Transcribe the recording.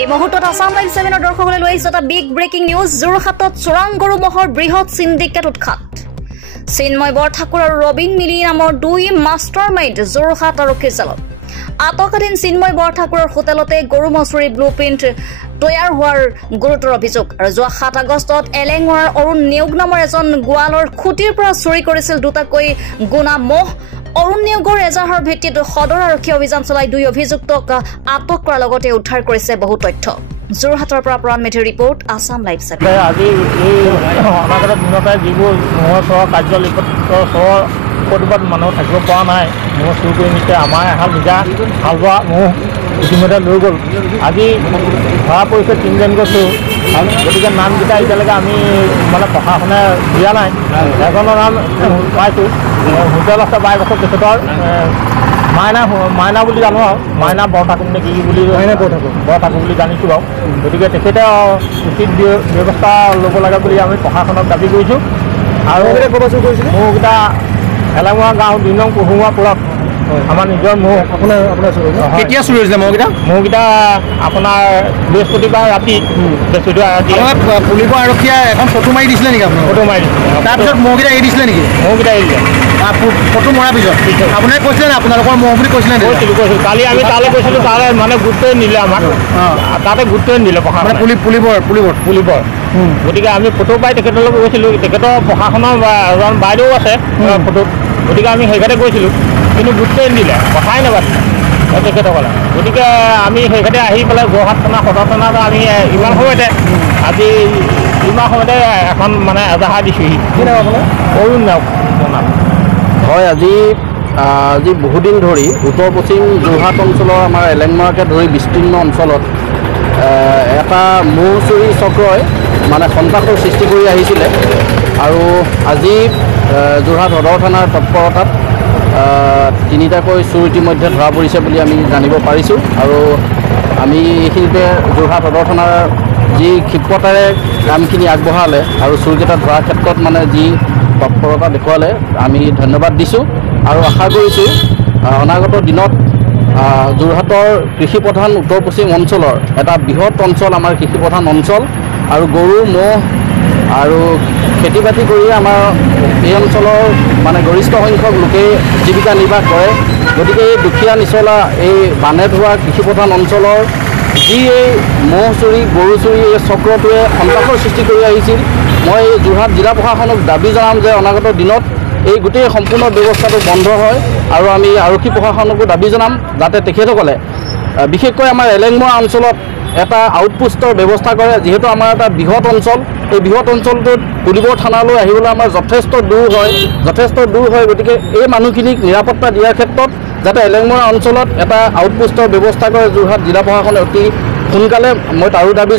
এই মুহূৰ্তত আসাম লাইভ 7 দৰ্শকলৈ লৈ আহিছে এটা বিগ ব্ৰেকিং নিউজ। যোৰহাটত চোৰাং গৰু মহৰ বৃহৎ সিন্ডিকেট উৎখাত। চিন্ময় বৰঠাকুৰ আৰু ৰবিন মিলি নামৰ দুই মাষ্টাৰ মাইণ্ড যোৰহাট আৰক্ষীৰ জালত। আটকাধীন চিন্ময় বৰঠাকুৰৰ হোটেলতে গৰু মছুৰি ব্লু প্ৰিণ্ট তৈয়াৰ হোৱাৰ গুৰুতৰ অভিযোগ। আৰু যোৱা 7 আগষ্টত এলেঙৰাৰ অৰুণ নেওগ নামৰ এজন গোৱালৰ খুঁটিৰ পৰা চুৰি কৰিছিল দুটাকৈ গুণা মহ। অৰুণ নেওগৰ এজাহাৰৰ ভিত্তিত সদৰ আৰক্ষী অভিযান চলাই দুই অভিযুক্তক আটক কৰাৰ লগতে উদ্ধাৰ কৰিছে বহু তথ্য। যোৰহাটৰ পৰা প্ৰাণ মেধিৰ ৰিপৰ্ট, আসাম লাইভ 7। আজি এই অনাগত দিনতে যিবোৰ মহৰ চহৰ কাৰ্যলিপিত প্ৰতিবাদ মানুহ থাকিব পৰা নাই, মহ চুৰ কৰি নিছে। আমাৰ এহাল নিজা হাল বোৱা মহ ইতিমধ্যে লৈ গ'ল। আজি ধৰা পৰিছে 3জনকৈ চোৰ। গতিকে নামকেইটা এতিয়ালৈকে আমি মানে প্ৰশাসনে দিয়া নাই। এজনৰ নাম পাইছোঁ, হোটেল আছে 22 বছৰ তেখেতৰ মাইনা বুলি জানো আৰু মাইনা বৰঠাকুৰ নে কি বুলি বৰঠাকুৰ বুলি জানিছোঁ বাৰু। গতিকে তেখেতে উচিত ব্যৱস্থা ল'ব লাগে বুলি আমি প্ৰশাসনক দাবী কৰিছোঁ। আৰু মহকেইটা এলেঙৰা গাঁও 2 নং কুহুমা পুৰত আমাৰ নিজৰ মহ। আপোনাৰ কেতিয়া চুৰি হৈছিলে মহকেইটা? আপোনাৰ বৃহস্পতিবাৰ ৰাতি। পুলিবৰ আৰক্ষীয়ে এখন ফটো মাৰি দিছিলে নেকি? আপোনাৰ ফটো মাৰি দিছিলে, তাৰপিছত মহকেইটা এৰি দিছিলে নেকি? মহকেইটা এৰি দিলে ফটো মৰাৰ পিছত। আপুনি কৈছিলে নে আপোনালোকৰ মহ বুলি কৈছিলে? কৈছিলোঁ। কালি আমি তালৈ গৈছিলোঁ, তালৈ মানে গুৰুত্বই নিলে আমাক, তাতে গুৰুত্বই নিদিলে প্ৰশাসনে। পুলিবৰ গতিকে আমি ফটো পাই তেখেতৰ লগত গৈছিলোঁ। তেখেতৰ প্ৰশাসনৰ এজন বাইদেউ আছে ফটোত, গতিকে আমি সেইঘাটে গৈছিলোঁ, কিন্তু গুৰুত্বই নিদিলে, কথাই নাপাতিলে তেখেতসকলে। গতিকে আমি সেইঘাটে আহি পেলাই যোৰহাট থানা সদৰ থানাত আমি ইমান সময়তে এখন মানে এজাহাৰ দিছোঁহি। অৰুণ নেওগ হয়। আজি বহুদিন ধৰি উত্তৰ পশ্চিম যোৰহাট অঞ্চলৰ আমাৰ এলেঙমৰাকে ধৰি বিস্তীৰ্ণ অঞ্চলত এটা মহ চুৰি চক্ৰই মানে সন্ত্ৰাসৰ সৃষ্টি কৰি আহিছিলে। আৰু আজি যোৰহাট সদৰ থানাৰ তৎপৰতাত 3টাকৈ চোৰ ইতিমধ্যে ধৰা পৰিছে বুলি আমি জানিব পাৰিছোঁ। আৰু আমি এইখিনিতে যোৰহাট সদৰ থানাৰ যি ক্ষিপ্ৰতাৰে কামখিনি আগবঢ়ালে আৰু চোৰকেইটা ধৰাৰ ক্ষেত্ৰত মানে যি তৎপৰতা দেখুৱালে আমি ধন্যবাদ দিছোঁ। আৰু আশা কৰিছোঁ অনাগত দিনত যোৰহাটৰ কৃষিপ্ৰধান উত্তৰ পশ্চিম অঞ্চলৰ এটা বৃহৎ অঞ্চল আমাৰ কৃষিপ্ৰধান অঞ্চল, আৰু গৰু ম'হ আৰু খেতি বাতি কৰি আমাৰ এই অঞ্চলৰ মানে গৰিষ্ঠ সংখ্যক লোকেই জীৱিকা নিৰ্বাহ কৰে। গতিকে এই দুখীয়া নিচলা এই বানে ধোৱা কৃষিপ্ৰধান অঞ্চলৰ যি এই মহ চুৰি গৰু চুৰি এই চক্ৰটোৱে সন্ত্ৰাসৰ সৃষ্টি কৰি আহিছিল, মই যোৰহাট জিলা প্ৰশাসনক দাবী জনাম যে অনাগত দিনত এই গোটেই সম্পূৰ্ণ ব্যৱস্থাটো বন্ধ হয়। আৰু আমি আৰক্ষী প্ৰশাসনকো দাবী জনাম যাতে তেখেতসকলে বিশেষকৈ আমাৰ এলেঙমৰা অঞ্চলত এটা আউটপোষ্টৰ ব্যৱস্থা কৰে। যিহেতু আমাৰ এটা বৃহৎ অঞ্চল, এই বৃহৎ অঞ্চলটোত পুলিবৰ থানালৈ আহিবলৈ আমাৰ যথেষ্ট দূৰ হয়। গতিকে এই মানুহখিনিক নিৰাপত্তা দিয়াৰ ক্ষেত্ৰত যাতে এলেঙমৰা অঞ্চলত এটা আউটপোষ্টৰ ব্যৱস্থা কৰে যোৰহাট জিলা প্ৰশাসনে অতি সোনকালে, মই তাৰো দাবী